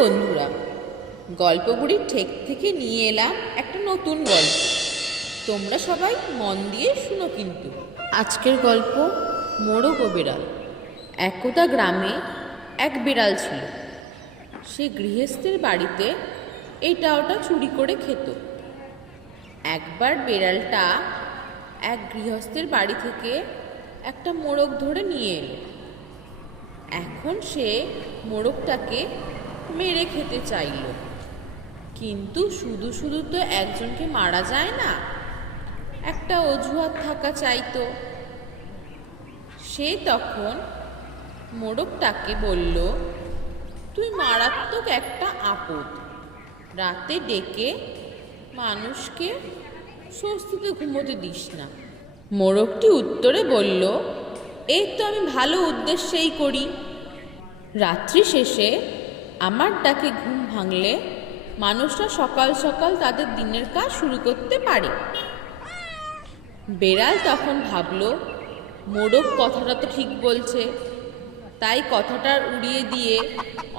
বন্ধুরা, গল্প বুড়ির ঠেক থেকে নিয়ে এলাম একটা নতুন গল্প। তোমরা সবাই মন দিয়ে শুনো কিন্তু। আজকের গল্প মোড়ক ও বিড়াল। একদা গ্রামে এক বিড়াল ছিল। সে গৃহস্থের বাড়িতে এটা ওটা চুরি করে খেত। একবার বিড়ালটা এক গৃহস্থের বাড়ি থেকে একটা মোড়ক ধরে নিয়ে এলো। এখন সে মোড়কটাকে মেরে খেতে চাইল, কিন্তু শুধু শুধু তো একজনকে মারা যায় না, একটা অজুহাত থাকা চাইতো। সে তখন মোড়কটাকে বলল, তুই মারাত্মক একটা আপদ, রাতে ডেকে মানুষকে স্বস্তিতে ঘুমোতে দিস না। মোড়কটি উত্তরে বলল, এই তো আমি ভালো উদ্দেশ্যেই করি। রাত্রি শেষে আমার ডাকে ঘুম ভাঙলে মানুষরা সকাল সকাল তাদের দিনের কাজ শুরু করতে পারে। বেড়াল তখন ভাবল, মোড়ক কথাটা তো ঠিক বলছে, তাই কথাটা উড়িয়ে দিয়ে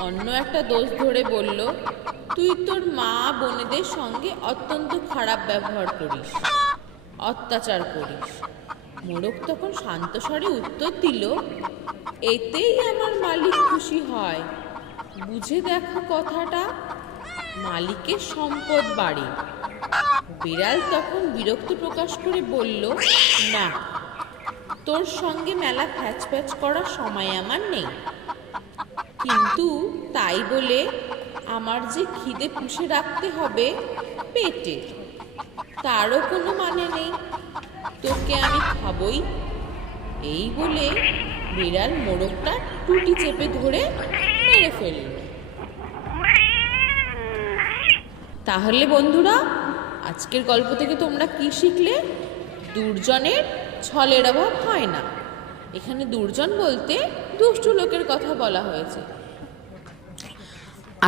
অন্য একটা দোষ ধরে বলল, তুই তোর মা বোনেদের সঙ্গে অত্যন্ত খারাপ ব্যবহার করিস, অত্যাচার করিস। মোড়ক তখন শান্ত স্বরে উত্তর দিল, এতেই আমার মালিক খুশি হয়, বুঝে দেখো কথাটা, মালিকের সম্পদ বাড়ে। বিড়াল তখন বিরক্ত প্রকাশ করে বলল, না, তোর সঙ্গে মেলা প্যাচ প্যাচ করার সময় আমার নেই, কিন্তু তাই বলে আমার যে খিদে পুষে রাখতে হবে পেটে, তারও কোনো মানে নেই, তোকে আমি খাবই। এই বলে বিড়াল মোড়কটা টুটি চেপে ধরে মেরে ফেলল। তাহলে বন্ধুরা, আজকের গল্প থেকে তোমরা কি শিখলে? দুর্জনের ছলের অভাব হয় না। এখানে দুর্জন বলতে দুষ্টু লোকের কথা বলা হয়েছে।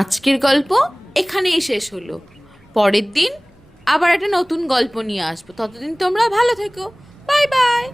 আজকের গল্প এখানেই শেষ হলো। পরের দিন আবার একটা নতুন গল্প নিয়ে আসবো। ততদিন তোমরা ভালো থেকো। Bye bye.